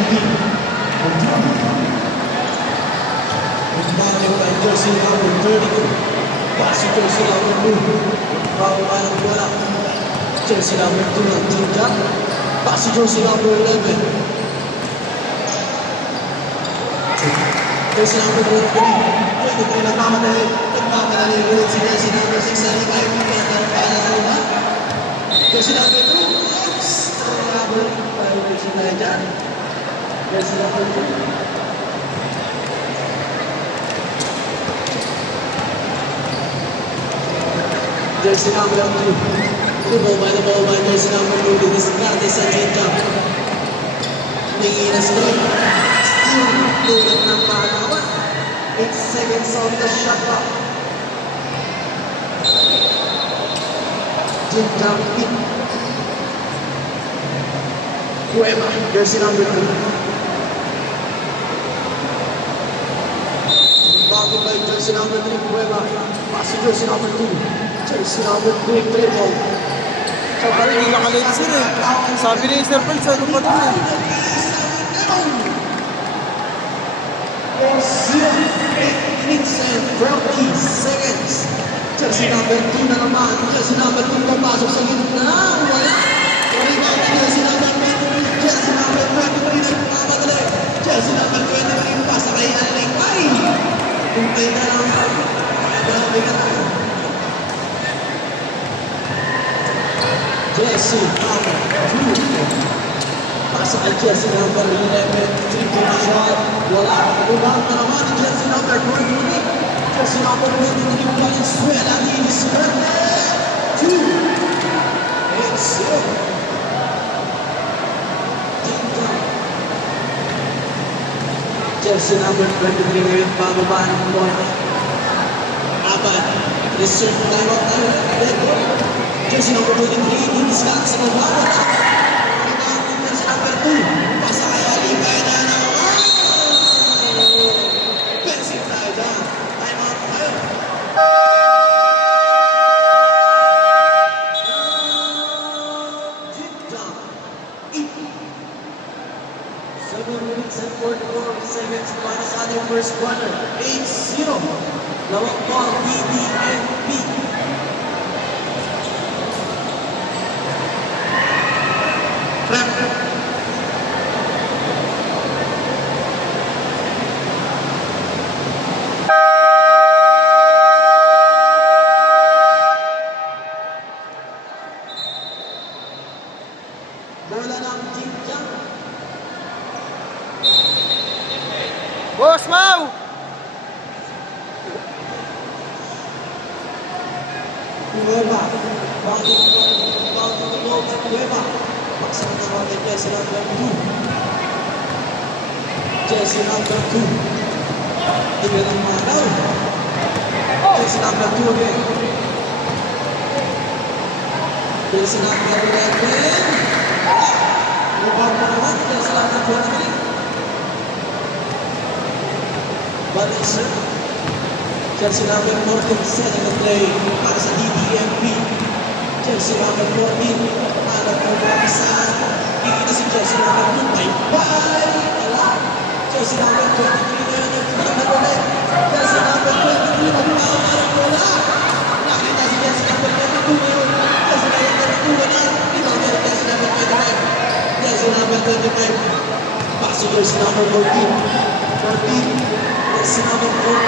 19. Inbounded by jersey number 32. Pass to jersey number 2. Bababa ng bola. Jersey number 2 ng Team Jack. Pass to jersey number 11. Jersey number 23. Nagmamadali ulit si jersey number 6 na Levi Pimentel para sa una. Jersey number 2. Trouble by jersey na dyan. Jersey number 2. Jersey number 2. Dribble by the ball by jersey number 2. Diniscarte sa Jinja. Hingi na screen. Still tulad ng panawan. 8 seconds on the shot clock. Jinja pick. Cueva, jersey number 2. Bago by jersey number 3. Cueva. Pass to jersey number 2. Jersey number 3, dribble. Siya pa rin yung nakalate sir eh. Sabi ni Sir Pearl, sa lupa din eh. 8 minutes and 20 seconds. Jersey number 2 na naman. Jersey number 2 papasok sa gitna. Wala. Rebound na jersey number 23. Jersey number 23 na mamadali. Jersey number 23 pasa kay Alec. Ay! Kumpay na lang. Grabe ka na. Jersey number 2. Pasa kay jersey number 11. Triple shot. Wala. Rebound na naman ni jersey number 23. Jersey number 23. Valenzuela. Diniscarte. 2. 8-0. Jersey number 23 ngayon bababa ng point. Abad. Reserve timeout tayo. Jersey number 23, diniscarte sa nabawa. Rebound ng jersey number 2. Pasa kay Alibay na naman. Pensing tayo dyan. Time out tayo. 7 minutes and 44 seconds para sa ating first quarter. 8-0. Lawang ball, DDNP. Bola ng Jinja. Boss Mau! Cueva. Bounding the ball by Cueva. Paksang naman kay jersey number 2. Jersey number 2. Tingnan ang manaw. Jersey number 2 again. Jersey number 11. Rebound mo naman. Jersey number 23. Valenzuela. Jersey number 14 setting the play para sa DDMP. Jersey number 14. Alam mo ba saan? Kikita si jersey number 2. Bye-bye! Wala. Jersey number 23 na yun. Nagpaman ulit. Jersey number 23. Nagpaman wala. Nakita si jersey number 22 na yun. Jersey number 22 wala. Ito ang jersey number 25. Jersey number 25. Pass to jersey number 14. Jersey number 4,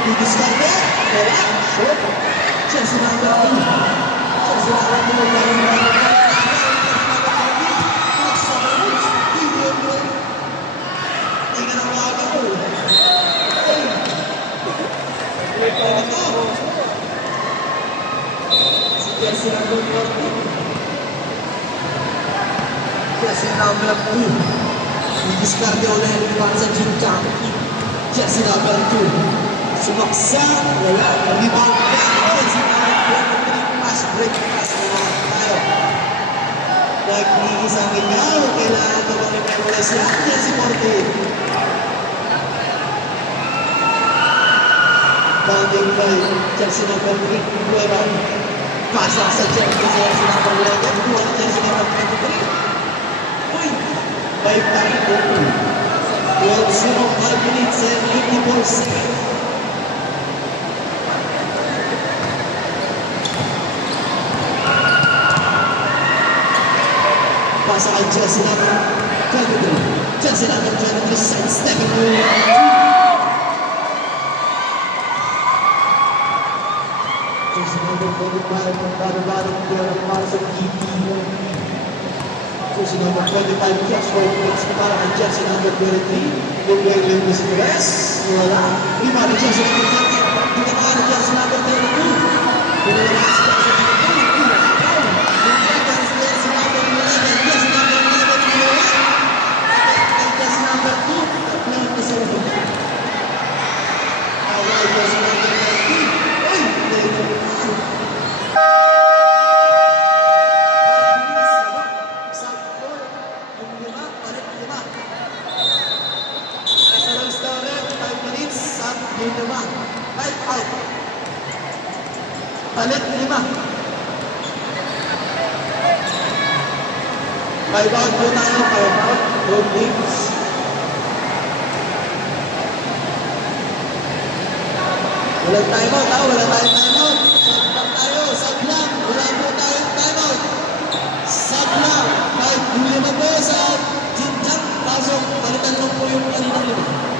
Diniscarte, wala, shot. Jersey number 2. Jersey number 2, tingnan ang mga ko. Si jersey number 14. Jersey number 2. Diniscarte ulit para sa Jinja. Jersey number 2. Sumaksa. Wala. Rebound pa. Jersey number 23. Pass break. Pass naman tayo. Nag-iisang ikaw. Kailangan ito mag-memorize yan. Jersey 14. Bounding by jersey number 3. Cueva. Pasa sa jersey number 11. Kuha ng jersey number 23. Uy. by time open. 12:05 minutes and 54 seconds. Pasa kay Jesse number 23. Jesse number 23 sidestepping move. Jesse number 25 from bottom player para sa GP1. Jesse number 25 catch for points para kay Jesse number 23. Biglang Lewis Perez. Wala. Lima ni Jesse number 20. Dito pa ni Jesse number 32. Pinala si Jesse number 22. Palit 5. Five out po tayo, 5 out. Good games. Walang time out ha, wala tayong time out. Sub lang tayo, sub lang. Wala po tayong time out. Sub lang. 5 po sa Jinjang. Pasok, palitan lang po yung kaninang 5.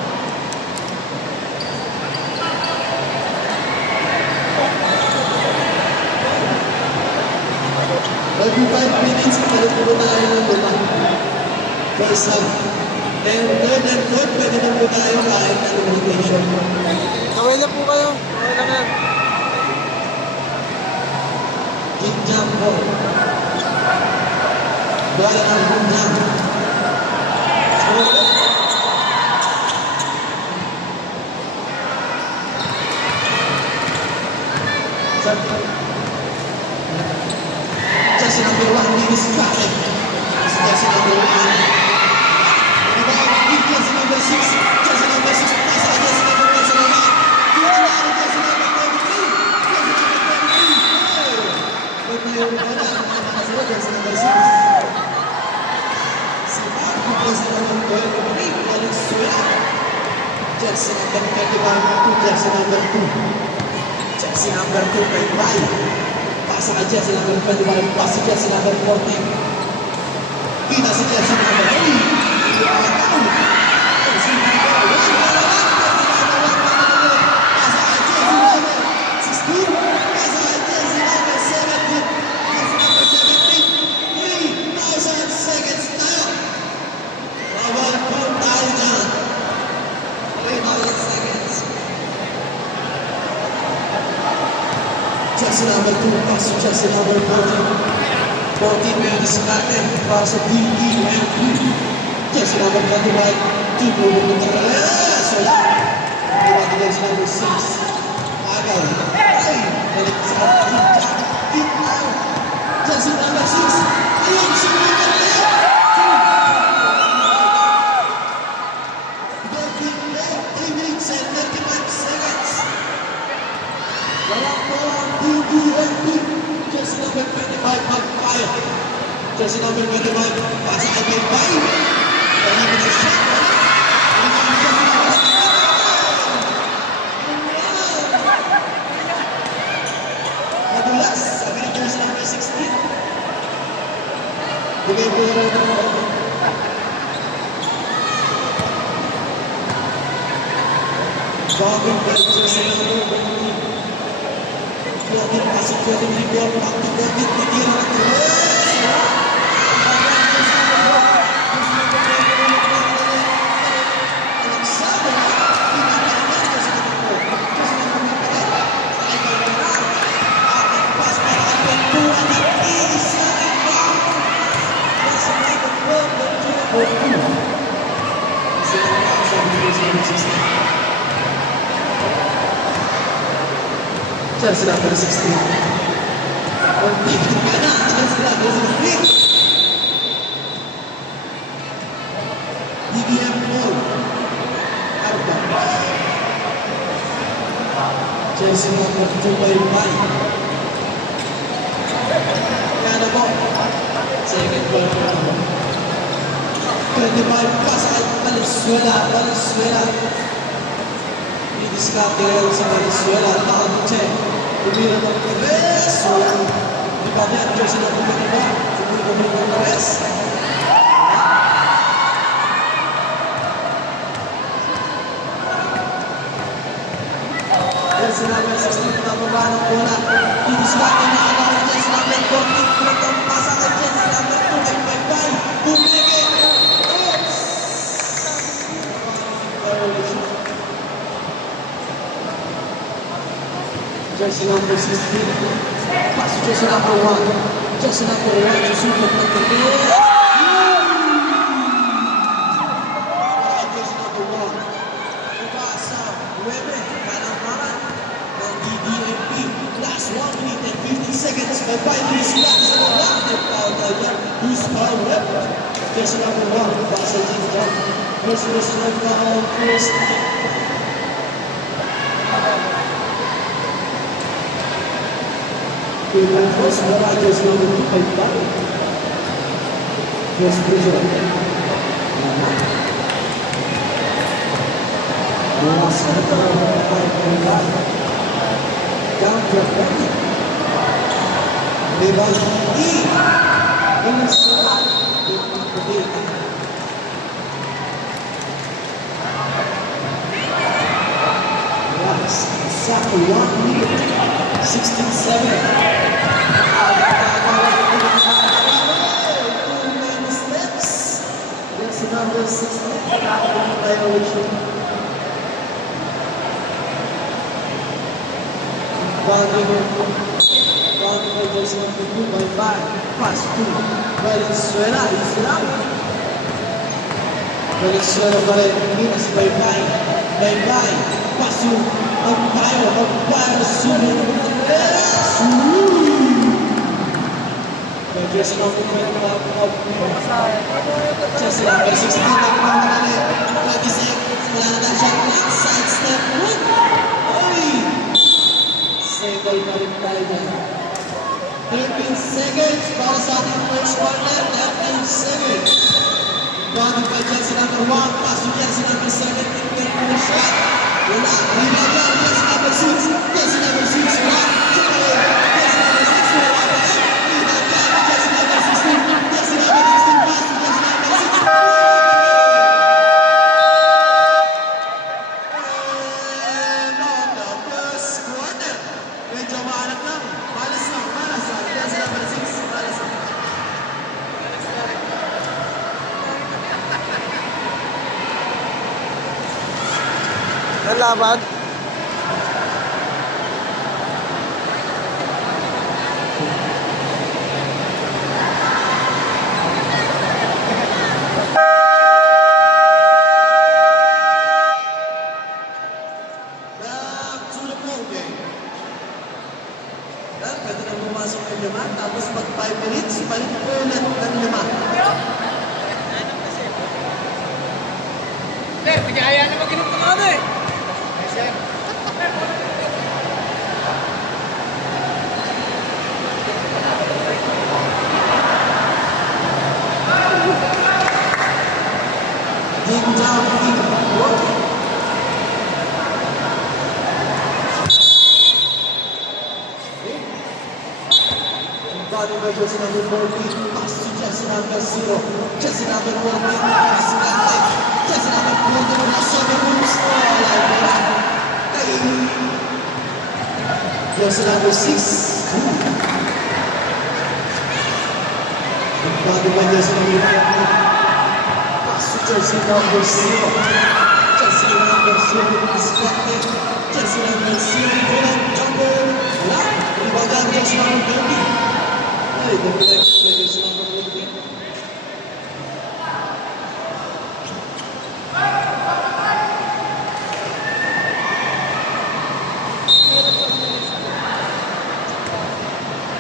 35 minutes, palit po tayo ng 5. First half. And third, pwede na po tayo kahit anong rotation. Kaway lang po kayo. Kaway lang yan. Jinjang po. Bola ng Jinjang. Jesse number 1 minutes traffic. Jesse number 1. Jesse number 6. Jesse number 6. Pasa ka Jesse number 1 sa loob. Tuwala ka Jesse number 23. Jesse number 23. Good na yung bola. Nakakasalo Jesse number 6. Si Marco Jesse number 23. Valenzuela. Jesse number 21 to Jesse number 2. Jesse number 2 kay Bai. Pasa kay Jesse number 21. Pasa si Jesse number 14. Kita si Jesse number 3. Jesse number 2, pass to Jesse number 14. 14 may diskarte para sa DDMP. Jesse number 21, team over the yes! Wala! Diba di Jesse number 6. Agaw. Ay! Balik sa Team out. Jesse number 6. Ayun, sumunod na rin! Golden left, 3 minutes and 35 seconds. Wala po ang DDMP. Jesse number 25 mag-fire. Jesse number 25, pasa kay Bay. Kailangan na siya. Madulas, sabi ni Jesse number 16. Bigay po yung mga bagong pwede sa number 14. Floating pasok, floating rebound, back to floating, titira ng Jesse number 16. Jesse number 16. DDM ball. Jesse number 2 by Pai. Kaya na po. Second ball po naman. 25, pasa kay Valenzuela. Valenzuela. Didiskarte ngayon sa Valenzuela. Takot 10. Tumira ng Perez. Walang rebound yan. Jersey number 21. Tumira ng Perez. Jersey number 16. Nababa ng bola. Didiskarte na agad ang Jersey number 14. Pinagdang pasa kay Jersey number 2. Kay Paipay. Bumigay. Oops! Violation. Jersey number 16. Pass to jersey number 1. Jersey number 1. Susunod ng Perez. Jersey number 1. Iba sa 9. Kanang-kanang ng DDMP. Last 1 minute and 50 seconds. May 5 minutes left sa mga foul na yan. Who's foul rep? Jersey number 1. Basa Jim John. First rep na ang first. First, wala jersey number 2 kay Bobby. First pressure. Mga center ng 5.5. Down to 20. Rebound E. Venezuela. Exactly 1 minute. 16-7. Number 16, violation. Boundary jersey number 2 by 5. Pass to Valenzuela. Islam. Valenzuela pa rin. Minus by 5. By 5. Pass to Ampayo. Ampayo. Sunod. Jersey number 25. Jersey number 16. Nagpapalali. 20 seconds. Wala na na shot clock. Side step. Oy! Single na rin tayo dyan. 13 seconds para sa ating first quarter. 13 seconds. Bounded by jersey number 1. Pass to jersey number 7. Take for the shot. Wala. Rebound yan. Jersey number 6. Jersey number 6. Wala. Jersey number 6. Wala. Laban. Pwede na pumasok ng 5, tapos pag 5 minutes, balik po ulit ng 5. Sir, pinakaya na mag-inom ng ano eh. Sir. Dig down, dig work. Body by jersey number 14, pass to jersey number 0. Jersey number 14, disconnected. Jersey number 14, nasa 7 moves. Jersey number 6. Body by jersey number 14, pass to jersey number 0. Jersey number 0, disconnected. Jersey number 0, jumper. Wala. Ibagan jersey number 20. Ay, dami lang sa jersey number 20.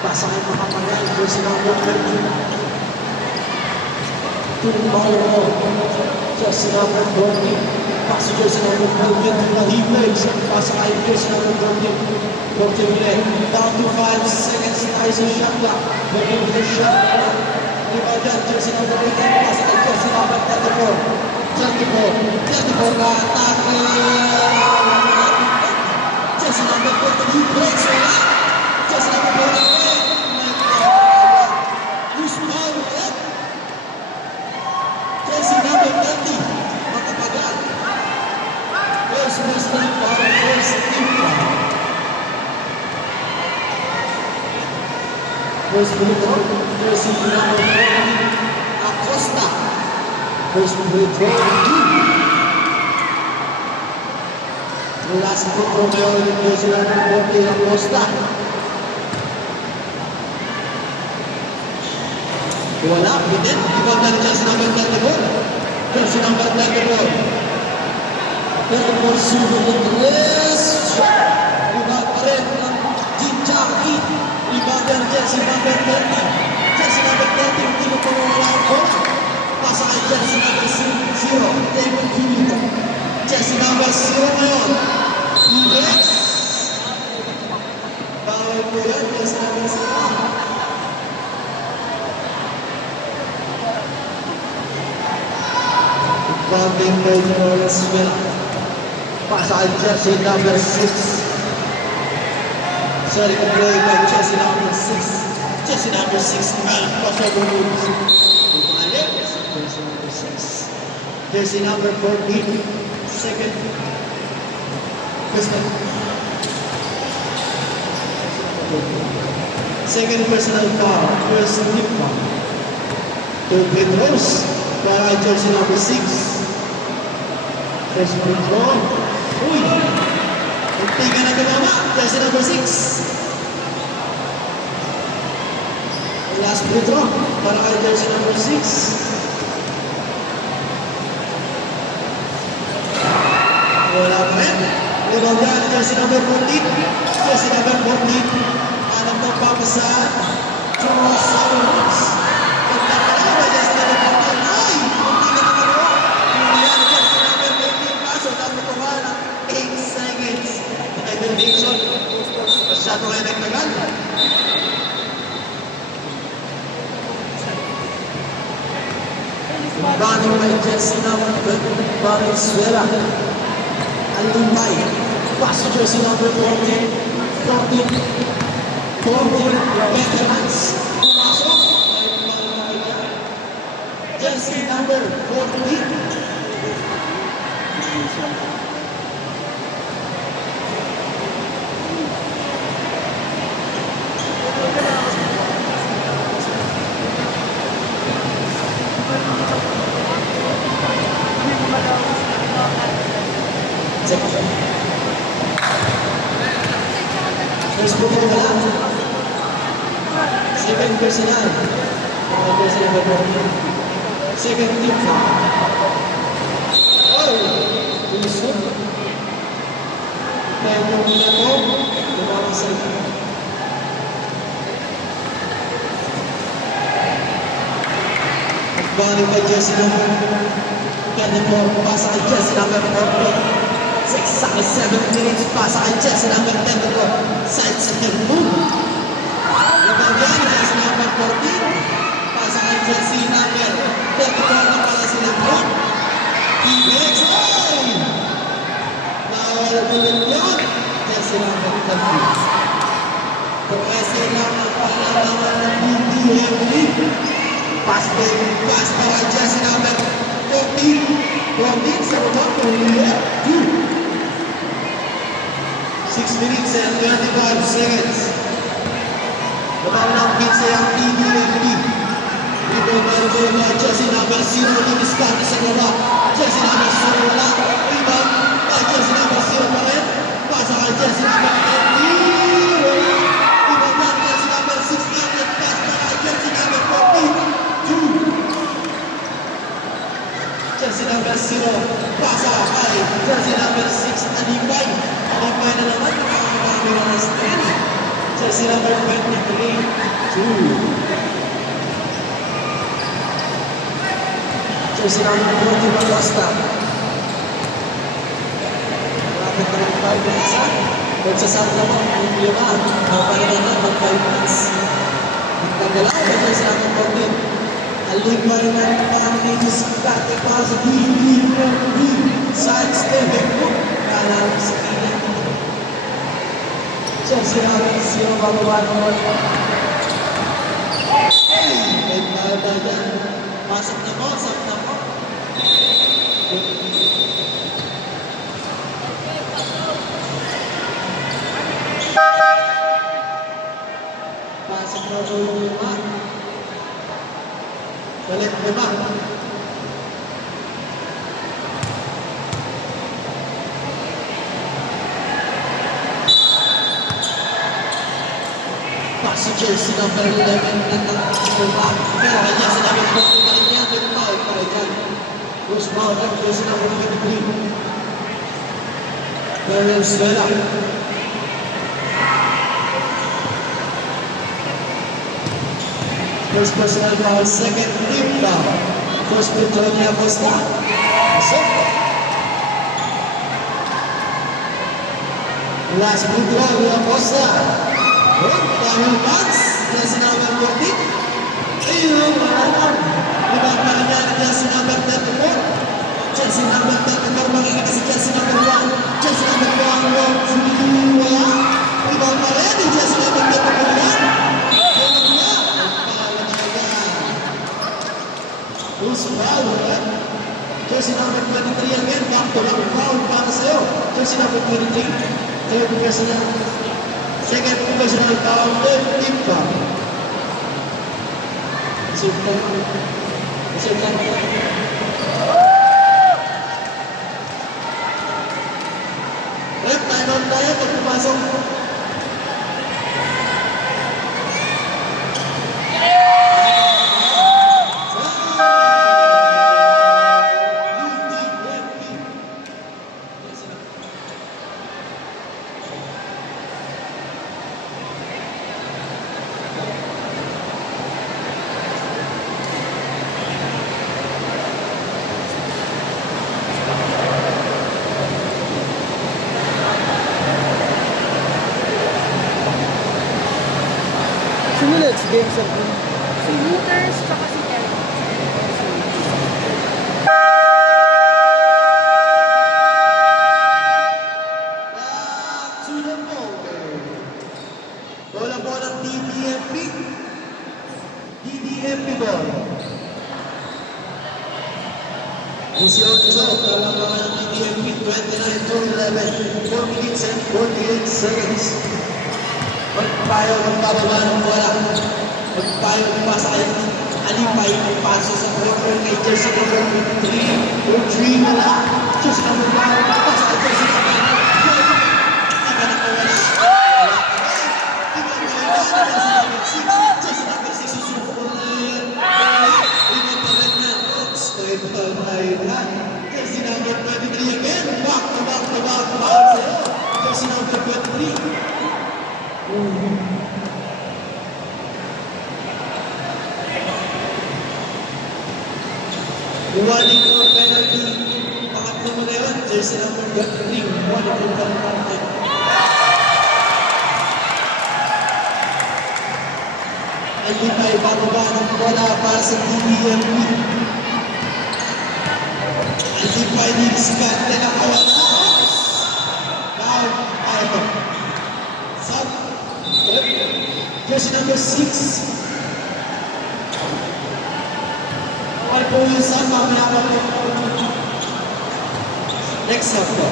Pasa kay Makapagal, jersey number 13. Tumbao, jersey number 14. Pasa jersey number 14 to Nalibay. Pasa kay jersey number 14. 14 ulit. Down to 5 seconds tayo sa shot clock. Looking for the shot clock. Rebound dyan, jersey number 18. Pasa kay jersey number 34. 34 na atake. Jersey number 43 breaks wala. Jersey number 43. Loose ball ulit. Jersey number 30. Makapagal. First personal foul, first team foul. First free throw, jersey number 40, Acosta. First free throw, 2. The last free throw ngayon, jersey number 40, Acosta. Wala, bitin. Ibang na jersey number 34. Jersey number 34. 34 susunod ng tres. Ibang pa rin ng Jim Jackie. Ibang ng jersey number 30. Jersey number 30, hindi mo pa mawala ang bola. Pasa kay jersey number 0. David Filito. Jersey number 0 ngayon. Yes! Bawal po yan, jersey number 0. Bounding by Lawrence Villa. Pasa kay jersey number 6. Sorry, play by jersey number 6. Jersey number 6, crossover moves. Jersey number 6. Jersey number 14. Second. Second personal foul. First team foul. Two free throws para jersey number 6. First free throw. Uy! Muntikan na tumama. Jersey number 6. Last free throw para kay jersey number 6. Wala pa rin. Rebound yan, jersey number 14. Jersey number 14. Alam ng papasa. Charles Solomons. Pagkakalaw ba jersey number 14? Ay! Muntikan na tumama. Yan, jersey number 14. Paso, dapat kumala. 8 seconds. Evan Dixon. Masyado kayo nagtagal. Running by jersey number 20, Valenzuela. Alumay. Pass to jersey number 14. 14 veterans. Pumasok. Jersey number 14. First book of the land. Second personal. Jersey number 14. Second team foul. Oh! Lusot. Kaya yung nila ko, lumawang sa ito. Bali by jersey number 24. Pasa kay jersey number 14. 6 seconds, 7 minutes. Pasa kay jersey number 10 ko. Side second move. Lumagyan, jersey number 14. Pasa kay jersey number 34 na pala si Lebron. T-Rex. Oh! Nawala ko Lebron. Jersey number 10. Pumese lang ang pangalangan ng BDMP. Pass para jersey number 14. 14 sa rumah ko. 6 minutes and 25 seconds. Batang ng pizza yung TDFD. Ito meron na jersey number 0 na diskarte sa baba. Jersey number 0 lang. Rebound by jersey number 0 pa rin. Pasa kay jersey number 10. Rebound by jersey number 6. Outlet pass para kay jersey number 14. Jersey number 0. Pasa kay jersey number 6. Alibay. Alibay na naman. Nakakabami na ng stand. Jersey number 23. 2. Jersey number 40. Acosta. Malapit na ng 5 minutes ha. Magsasat na mo. Yung lima. Mapanin na mag 5 minutes. Nagkagalaw. Jersey number 14. Alibay na naman. Parang may diskarte para sa BDMP. sa kanya. Jersey number 0, bababa naman. May baba dyan. Pasok na po, pasok na po. Pasok na po yung lima. Balik lima. Si Jersey number 11 nagkakasama. Pero kanya sinabi ko kung pa rin yan, may foul pa rin yan. Bruce Bowler, Jersey number 23. Darius Vela. First personal foul, second team foul. First team foul niya Costa. Last free throw niya Costa. Dahil Max, jersey number 14. Ayun, malaman. Ibang pangalan ng jersey number 34. Jersey number 34, makikita si jersey number 1. Jersey number 1, Rob Julia. Ibang pangalan ng jersey number 34 yan. Bruce Bowler. Jersey number 23 again, back to back foul para sa'yo. Jersey number 23. Third personal. Second professional foul, third team foul. Rep, time out tayo pag pumasok. Sino next game sa Si Lucas, tsaka si Eric. Back to the ball. Bola po ng DDMP. DDMP ball. 18, bola po ng DDMP, 29-11. 4 minutes and 48 seconds. Magpayo, magpababa ng bola. Magpayo, pasa kay Alipay. Paso sa quarter kay jersey number 3. 3 na na. Jersey number 1. Pasa kay jersey number 1. Iba na kawala. Iba na kawala. Jersey number 6. Susuko ko na yan. Iba pa rin na. Oops. Tayo na. Jersey number 23 again. Back to back to back. Back sa'yo. Jersey number 23. Warning for penalty. Pangatlo mo na yun. Jersey number 23. Warning for penalty. Alipay, bababa ng bola para sa DDMP. Alipay, Nixcat, nakawala. Down, ayaw. Sub. Jersey number 6. Wala po yung sub, mamaya pa po. Next up po.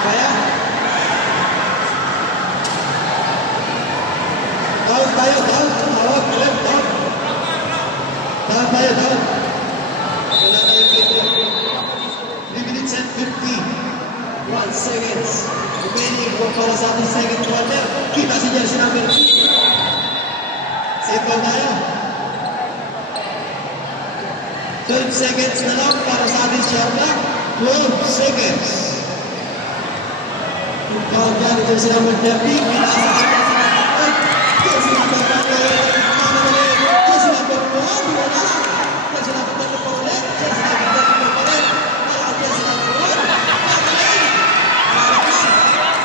Kaya? Down tayo, down. Tawag, down, down. Down tayo, down. Wala tayo dito. 3 minutes and 51 seconds. Remaining po para sa ating second quarter. Kita si jersey number 3. Save ball tayo. 12 seconds na lang para sa ating shot clock. 12 seconds. Count down ni jersey number 30. Kita sa ating jersey number 1. Jersey number 1. Wala. Jersey number 1 pa ulit. Jersey number 1 pa ulit. Jersey number 1.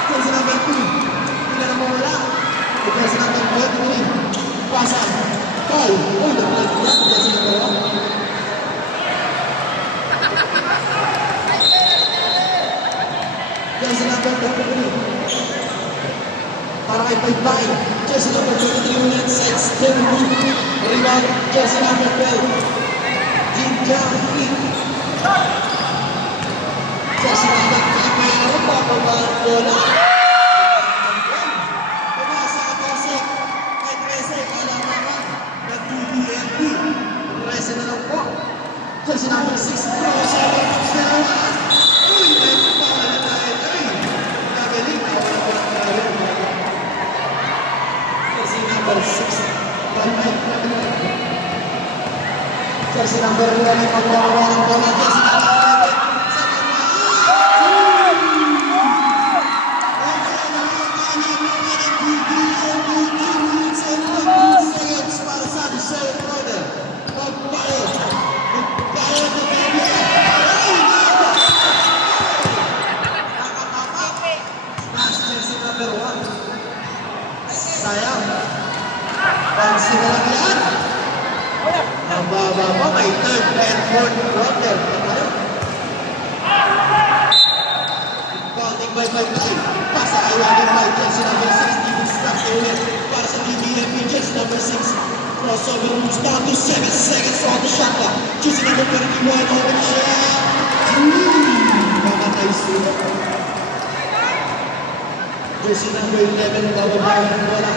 Jersey number 2. Hindi na naman wala. Jersey number 23. Pasan. Call. Uy, nagpalit na. Jersey number 1. by 9. Jersey number 23 ulit, sets Denwood. Rebound, jersey number 12. Jim Jaffe. Jersey number 3 meron, bababa ang bola. Bumasa ang 12. May 13, kalamangan. Nag-DDMP. 13 na lang po. Jersey number 6, crossover ng Stella. Uy, may pangalan na ito. Nagaling na wala ko ng karin. Jersey number 6, Balmay. Jersey number 11, magbawa ng bola. Jersey number 11, sa kanya. Para sa ating second quarter. Magbawa. Magbawa ng bola. Last jersey number 1. Sayang. Pansin na lang yan. Mababa pa, may third and fourth quarter. Counting by 5 line. Pasa kay Wally White. Jersey number 6. Steven Stark ulit. Para sa DBMP. Jersey number 6. Crossover moves down to 7 seconds on the shot clock. Jersey number 31. Open shot. Mamatay sila. Jersey number 11, bababa ng bola.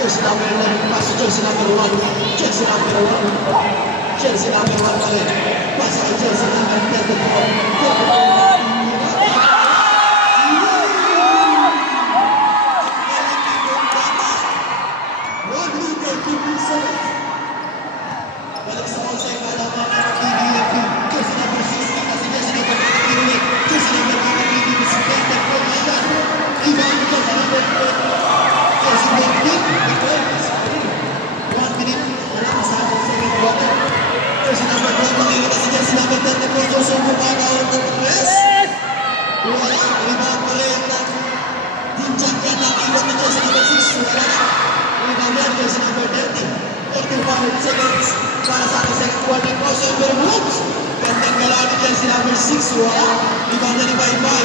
Jersey number 11, pass to jersey number 1. Jersey number 1. Jersey number 1 pa rin. Pass kay jersey number 34. Balik sa konsay, kalaman ng DBFP. Jersey number 16, kasi jersey number 15 ulit. Jersey number 15, si Bender for the shot. Rebound, jersey number 12. Jersey number 15. 1 minute, wala ka sa ating second quarter. Jersey number 12, makikita si jersey number 34. Jose Bumbaga ulit ng press. Wala, rebound ulit ng Team Champion. Nakikot ni jersey number 6. Wala na. Rebound yan, jersey number 30. 45 seconds para sa ating second quarter. Crossover moves. Gandang galaw ni jersey number 6. Wala. Rebound na ni Baybay.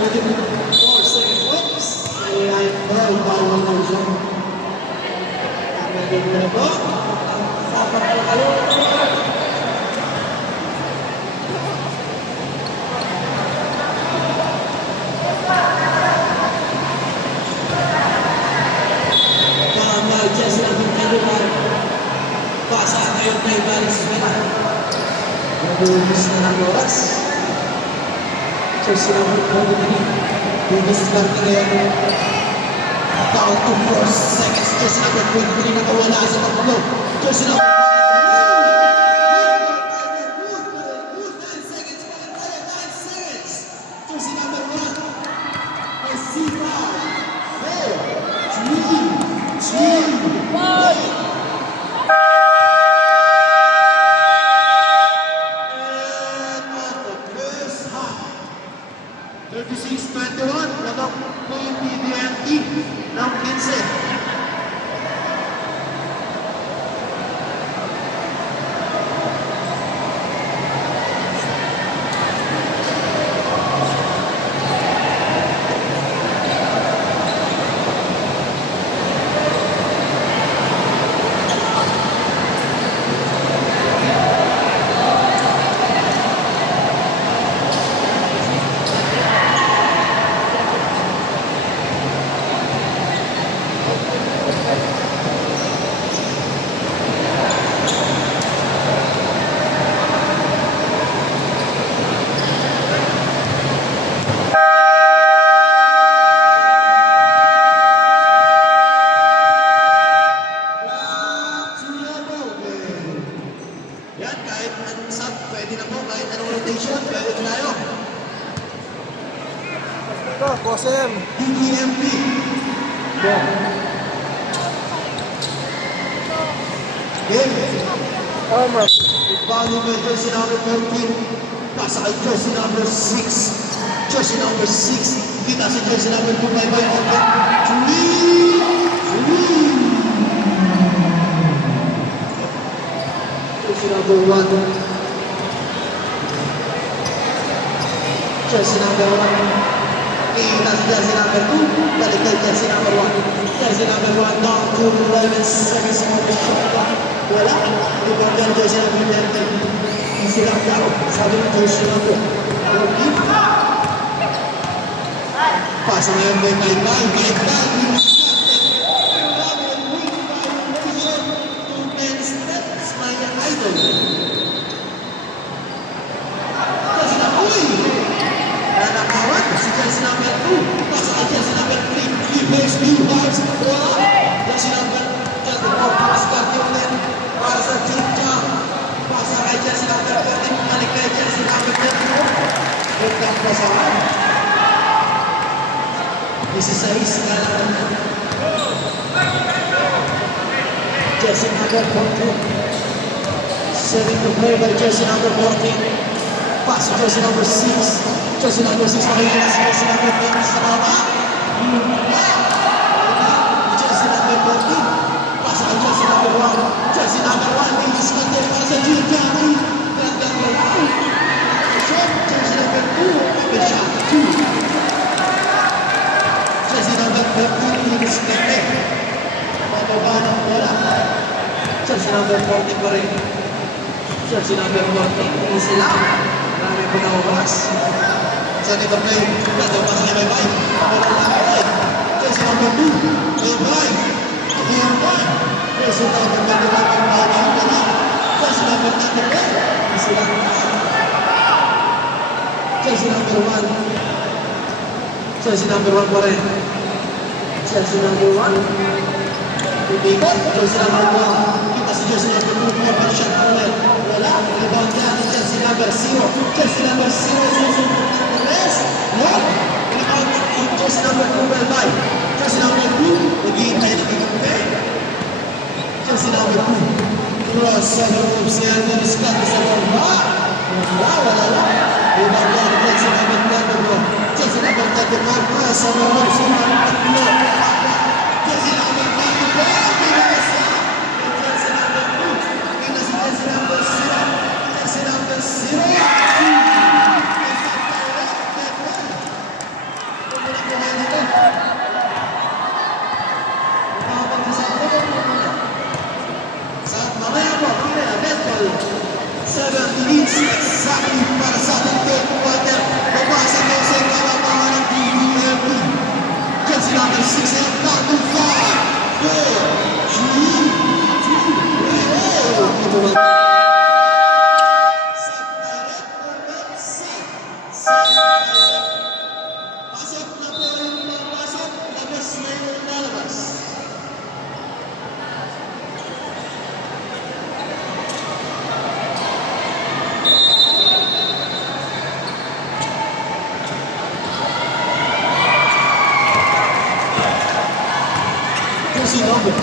34 seconds. Oops. Ayan. Bawal na siya. Naging na po. Sapat po kayo. Jersey number 21. Pasa ngayon kay Valenzuela. Nag-uubos na ng oras. Jersey number 23. Bubos parte ngayon. Count to 4 seconds. Jersey number 23 nakawala sa tatlo. Jersey number 9 seconds. 9 seconds. Jersey number 1. May C5. 4, 3, 2, 1. And at the first half, 36-21, nanok po yung PBNT ng 15. Yan, kahit anong sub, pwede na po. Kahit anong rotation, pwede na tayo. Ito, Bossem. DDMP. Game. Tama. Follow by jersey number 14. Pasa kay jersey number 6. Jersey number 6. Kita si jersey number 2 by open. Jersey number 1. Jersey number 1. Nakikita si jersey number 2. Balik kay jersey number 1. Jersey number 1 down to 11 seconds on the shot. Wala. Ibang yan jersey number 10. Easy lang daw. Sabi ng jersey number 14. Pasa ngayon kay Maybay. Maybay. Jersey number 14. Setting the play by jersey number 14. Pass to jersey number 6. Jersey number 6 makikita si jersey number 10 sa baba. Jersey number 14. Pass to jersey number 1. Jersey number 1. May diskante para sa Gilda. Jersey number 2. May shot 2. Jersey number 14. May diskante. Mababa ng bola. Jersey number 14 pa rin. Jersey number 14. Easy lang. Marami po na oras. Setting the play. Nato pa sa Maybay. Wala lang Maybay. Jersey number 2. Maybay. Here one. Jersey number 21. Jersey number 21. Easy lang. Jersey number 1. Jersey number 1 pa rin. Jersey number 1. Ibigay. Jersey number 1. Kita si jersey number 2. Open shot ulit. Wala. Rebound yan. Jersey number 0. Jersey number 0. Susunod ng rest. No. Rebound yung jersey number 2. Well by. Jersey number 2. Naghihintay na kikapay. Jersey number 2. Crossover moves yan. Nariskat sa bomba. Wala. Rebound yan. Jersey number 2. Jersey number 2. Crossover moves yan. Jersey number 2. Exactly para sa ating third quarter. Babasa ng sa kalamangan ng DDMP. Jersey number 6 and down to 5, 4, 3, 2, 1. Pasok na po yung pasok. Labas na yung lalabas. Jersey number 2.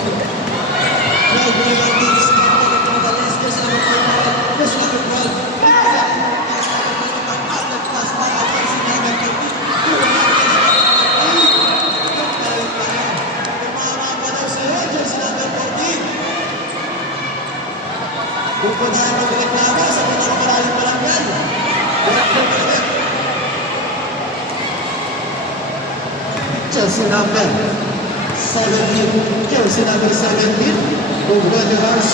Kung dahil mabilit na ako sa pinakamaraming palanggan. Jersey number 17. Jersey number 17. Over the rush.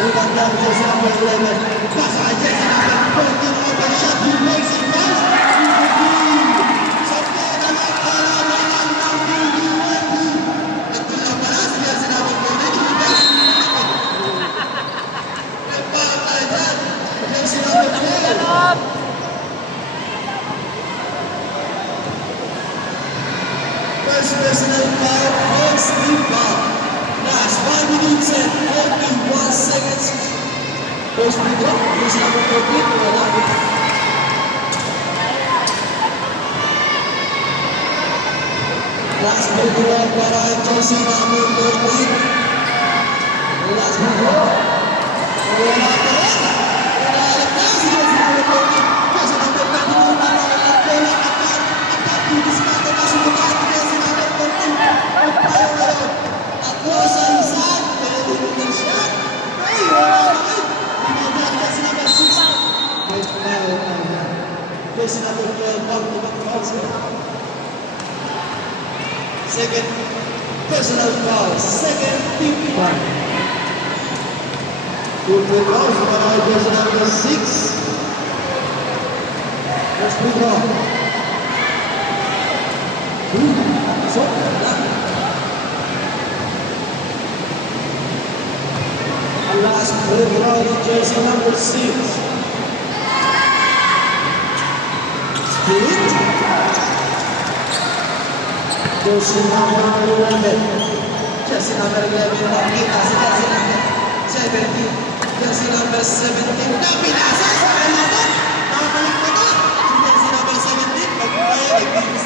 Ulang lang jersey number 11. Pasa jersey number 14. Open shot. He makes it pass. Sa pera ng kalamangan ng DDMP. Nagtulang pala si jersey number 14. Jersey number 12. First personal foul, first team foul. Last 5 minutes and 41 seconds. First free throw, jersey number 14. Wala. Last free throw para jersey number 14. Last free throw. Wala pa rin. Jersey number 12, Second personal foul. Second team foul. Good free throws para jersey number 6. First free throw. So, and last free throw to jersey number 6. Split. Jersey number 11. Jersey number 11 nakita si jersey number 17. Jersey number 17 na pinasa sa kalaban. Nakabalik pa to. Si jersey number 17 pagkaya nagbilis.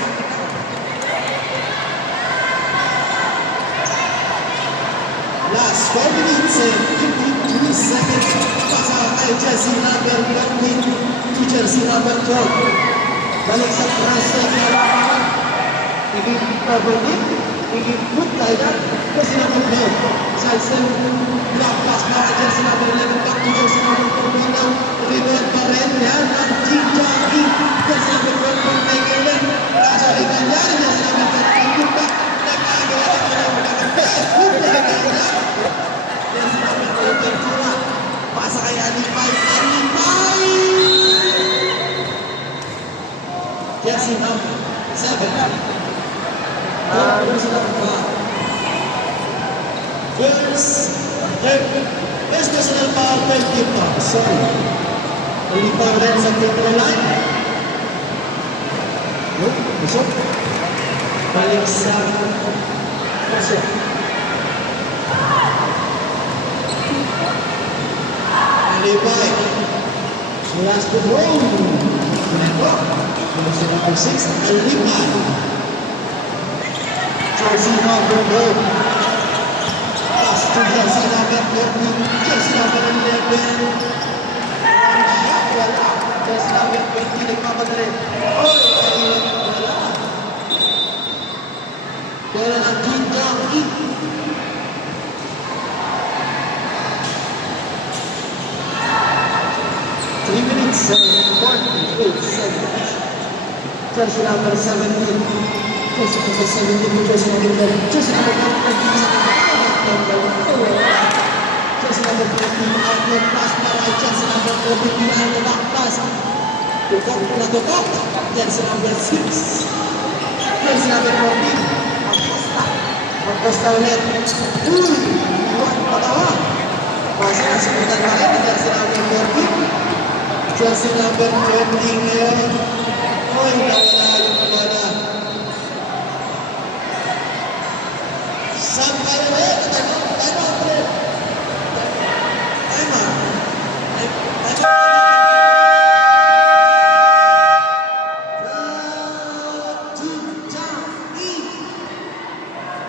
Last 4 minutes and 52 seconds. Pasa kay jersey number 13 to jersey number 12. Balik sa tricep na laban. Overdeep, put tayo kasi number 12. Sa isang block pass para jersey number 11 back to jersey number 12. Rebound pa rin yan ang Jim Johnny. Jersey number 12 from Megalan. Raja Riganyan, jersey number 13. Good back. Nagkagawa ng mga best. Good back. Jersey number 12. Pasa kay Alipay. Alipay! Jersey number 7. First personal foul, 20 pounds. Sorry. Nalipang rin sa free line. Busok. Balik sa Busok. Nalipay. Last to throw. Network. Jersey number 6. Nalipay. Jersey number 12. Pass to jersey number 13. Jersey number 11. Shot wala. Jersey number 20. Nagpapadali. Wala. Kaya ng Jim Johnny. Three minutes and 48 seconds. Jersey number 17. Jersey number 17, jersey number 11, jersey number 19, jersey number 20, outlet pass para jersey number 14, behind the back pass. Tutok na tutok, jersey number 6. Jersey number 14, Acosta. Acosta ulit. Iwan patawa. Pasa na simutan pa rin, jersey number 14. Jersey number 20 ngayon. Oy, nawala yung pagana. Saan tayo na yan? Time out ulit. Time out. Down.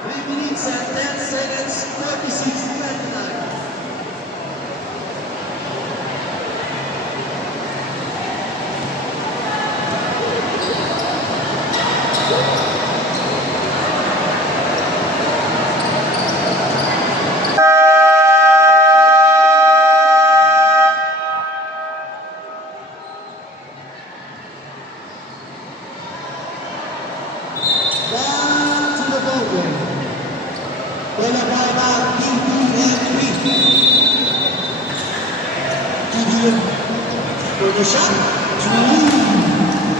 3 minutes and 10 seconds, 46-29. Back to the program. Bola para TDM3. TDM. Pwede shot.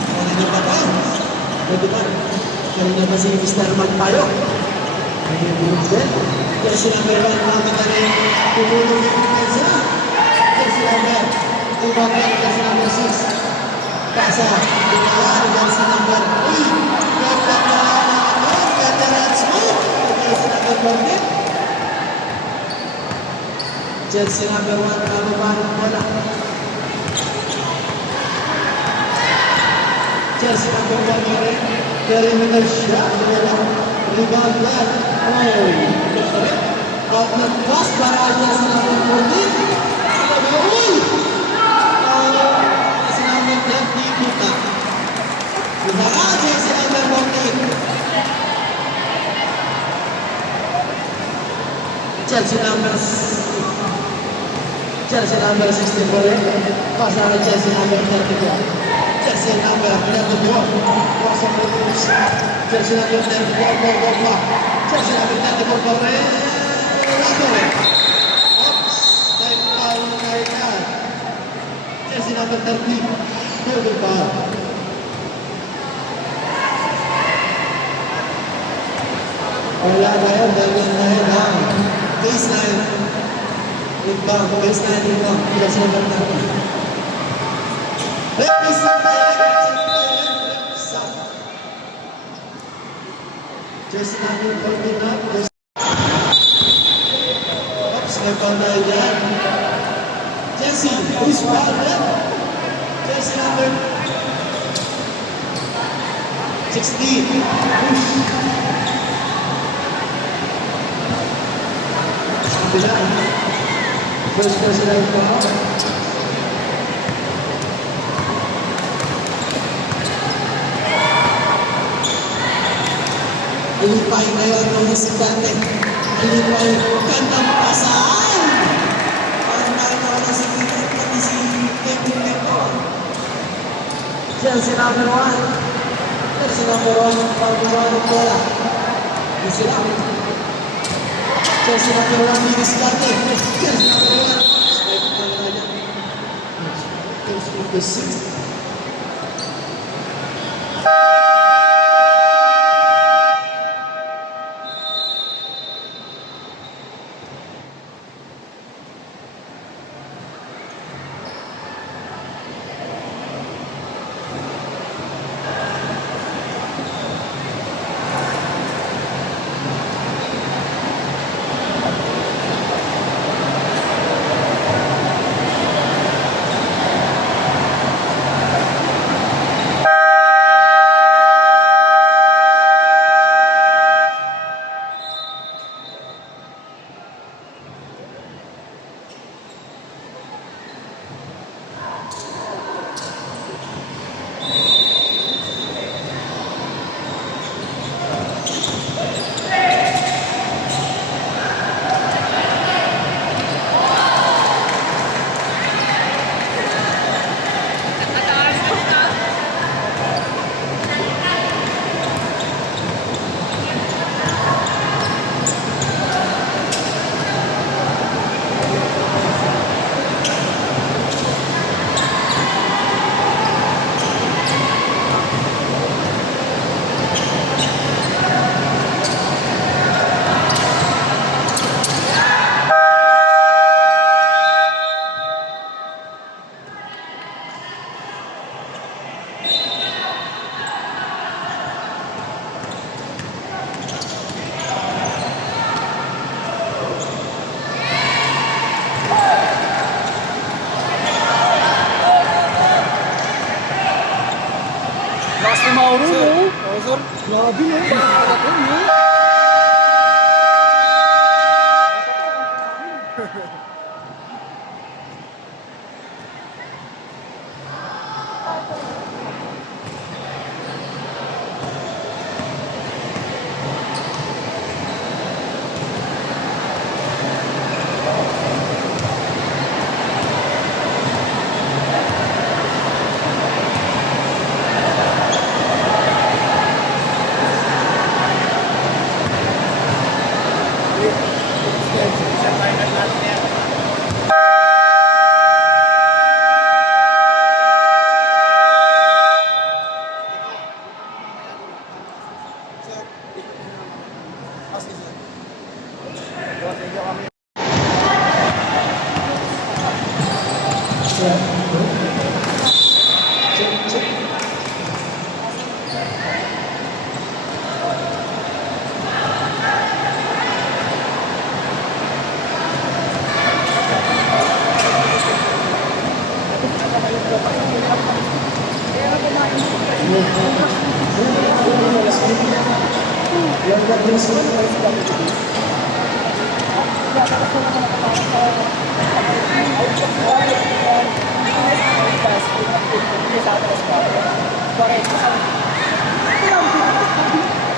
Kanina pa ba? Pwede ba? Kanina ba si Mr. Magpayo? Kanina bulog din. Jersey number 1, namin na rin. Tumulong yung depensa. Jersey number 2, jersey number 6. Pasa. Dinala ni jersey number 3. Jersey number 1, kababa ng bola. Jersey number 1 rin. Perimeter shot. Rebound back. Outlet pass para jersey number 14. Jersey number 20 kita. Dinala jersey number 14. Jersey number 64, pasang jersey number 34. Jersey number 34, Watson Ramos. Jersey number 34, Pogba. Jersey number 34, Correa. Oops, side foul na kailan. Jersey number 30, Pogba. Wala na yun, dahil na yun lang. Baseline. Rebound, baseline rebound. Jersey number 30. Represent by Jersey number 49. Oops, may foul na yan. Jesse, who's fouled yan? Jersey number 16. Push. Kabila. First personal foul. Ilipay ngayon ng Musikante. Ilipay kantang pasan. Ang nagawa si Peter pati si Kevin Neto. Jersey number 1. Jersey number 1. Pagkawa ng bola. Yung sila. Jersey number 1. Musikante. Jersey number 1. Step na naman yan. Jersey number 6. Lakas ni Mauro, no? Oo, sir. Grabe, no? Bakit no?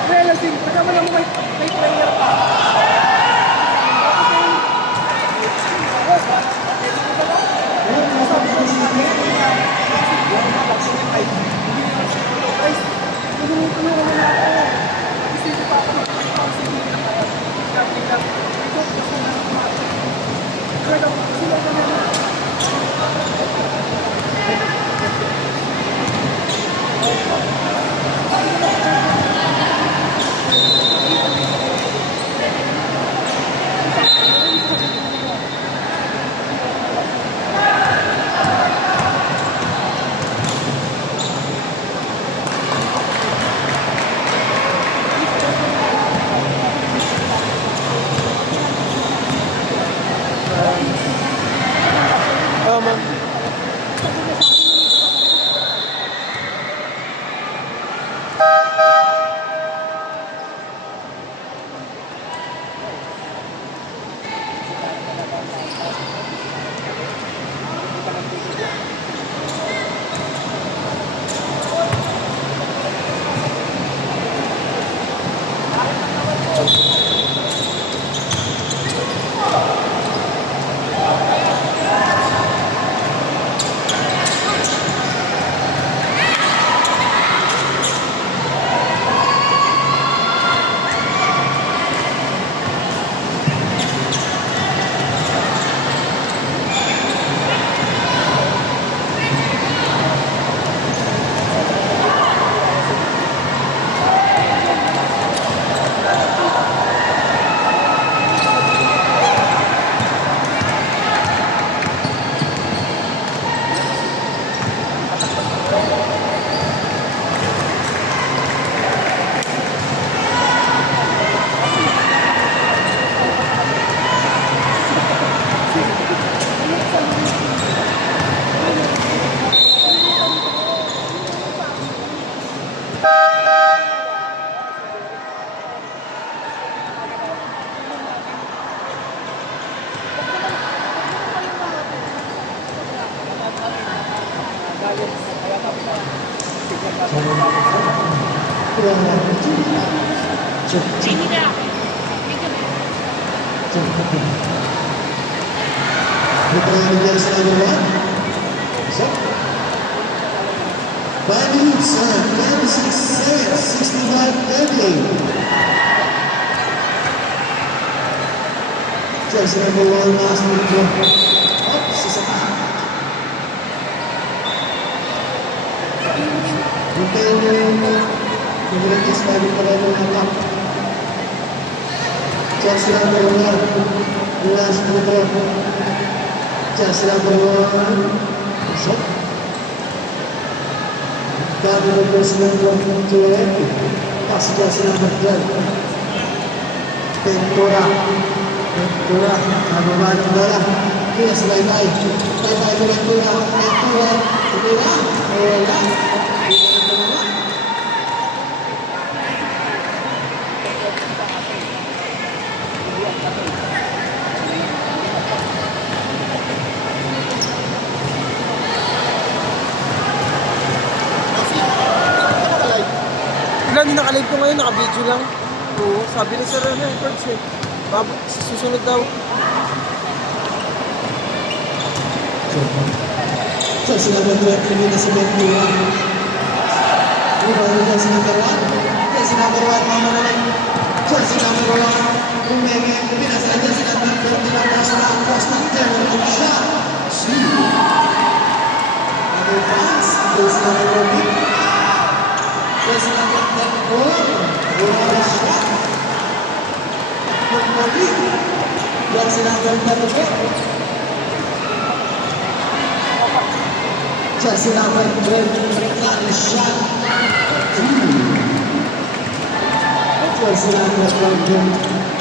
Realizing, pagkama lang may player pa. Sabi ko sa akin, Bukan jersey number 1. So, 5 minutes and 26 seconds, 65-30. Jersey number 1 last minute. Oh, sasama. Kemudian sebagai penonton jersey number 1 last minute. Jersey number 1. So, Dami ng president ng Juliet, pasok sila ng Juliet. Ventura, nababa ng bola. Kaya sa Baybay. Baybay ko Ventura, Ventura, wala. Ilan yung nakalive ko ngayon, naka-video lang. Oo, sabi ni Sir Edwards eh. Susunod daw. So, sila ba na si Ventura? Jersey number 1. Jersey number 1, mama na lang. Jersey number 1. Umeme, pinasa jersey number 20 na sa cross ng Terror of shot. Number 5, jersey number 1. Jersey number 10. Wala shot. Jersey number 10. Jersey number 12, Rani shot. Jersey number 12.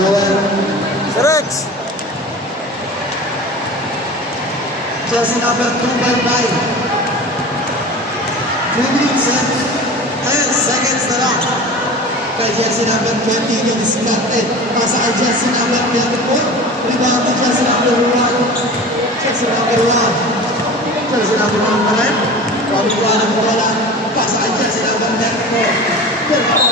Sir Rex! Jersey number 2 by 3 minutes and 10 seconds na lang. Kay jersey number 20 yung discarded. Pasa kay jersey number 24. Rebound kay jersey number 1. Jersey number 1. Jersey number 1 pa rin. Pabigyan ng bola. Pasa kay jersey number 24.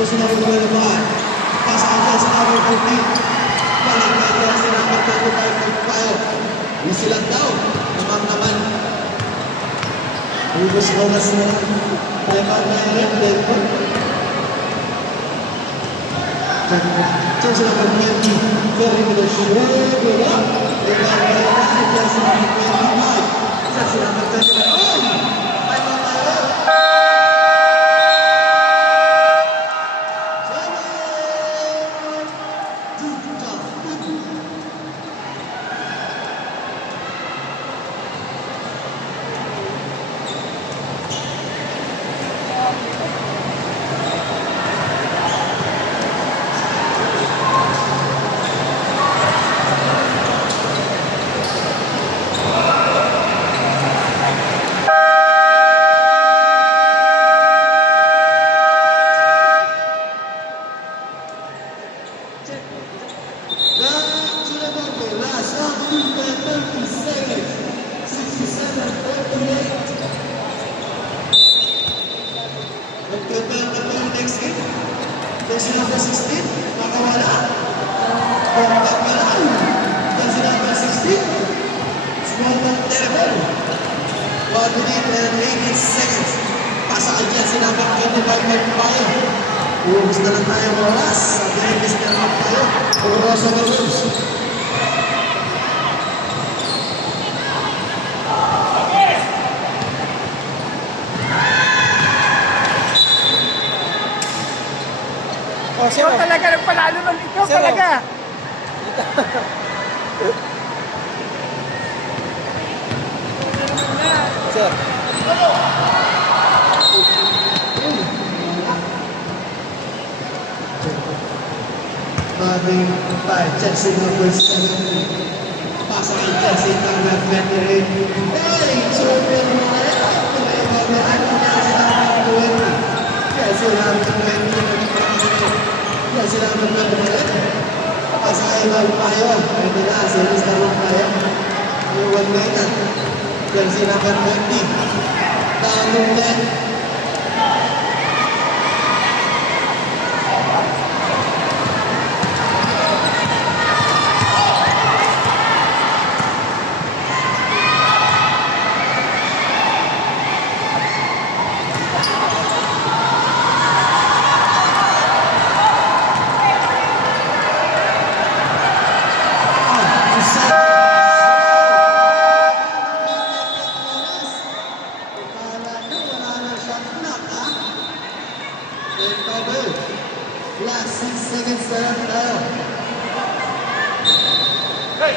Jersey number 25. Pass jersey number 15. Balik na jersey number 25 ng Payo. Yung silang daw, naman. Ubus oras na lang. Lemon na yun, Lemon. Jersey number 20, very good shot. Lemon na yun, jersey number 25. Jersey number 25. Oh! Ay, mga last 130 seconds. 67-48. Mag-prepare na po yung next game. Jersey number 16, makawala. Contact pa lang. Jersey number 16, small but terrible. 1 minute and 18 seconds. Pasa kay jersey number 25 Magpayo. Ubus na lang tayo ng oras. Sabi ni Mr. Magpayo. Puro-rosa ng rules. Oh, sir. Ikaw talaga nagpanalo nun. Ikaw Sir, talaga. Sir. Having 5, Jersey number 7. Pasa kay Jersey number 28. Hey, super mo na yan. Pinaibagaan ng Jersey number 20. Jersey number 20. Jersey number 28. Pasa kay Magpayo. Pwede na, series na Magpayo. Yung 1 minute. Jersey number 20. Down to 10. Last 6 seconds na lang tayo. Hey!